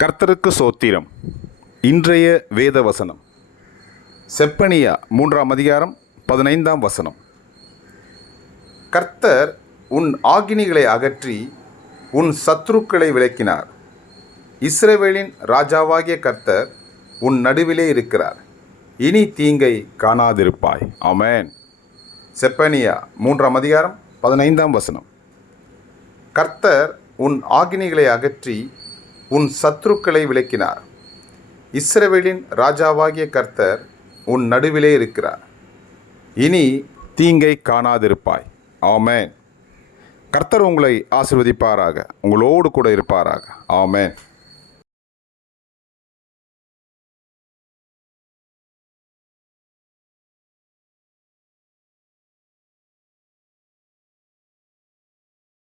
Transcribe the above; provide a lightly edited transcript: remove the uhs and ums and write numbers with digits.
கர்த்தருக்கு சோத்திரம். இன்றைய வேத வசனம் செப்பனியா 3ஆம் அதிகாரம் 15ஆம் வசனம். கர்த்தர் உன் ஆக்கினைகளை அகற்றி உன் சத்துருக்களை விலக்கினார். இஸ்ரவேலின் ராஜாவாகிய கர்த்தர் உன் நடுவிலே இருக்கிறார். இனி தீங்கை காணாதிருப்பாய். ஆமென். செப்பனியா 3ஆம் அதிகாரம் 15ஆம் வசனம். கர்த்தர் உன் ஆக்கினைகளை அகற்றி உன் சத்துருக்களை விலக்கினார். இஸ்ரவேலின் ராஜாவாகிய கர்த்தர் உன் நடுவிலே இருக்கிறார். இனி தீங்கை காணாதிருப்பாய். ஆமென். கர்த்தர் உங்களை ஆசீர்வதிப்பாராக, உங்களோடு கூட இருப்பாராக. ஆமென்.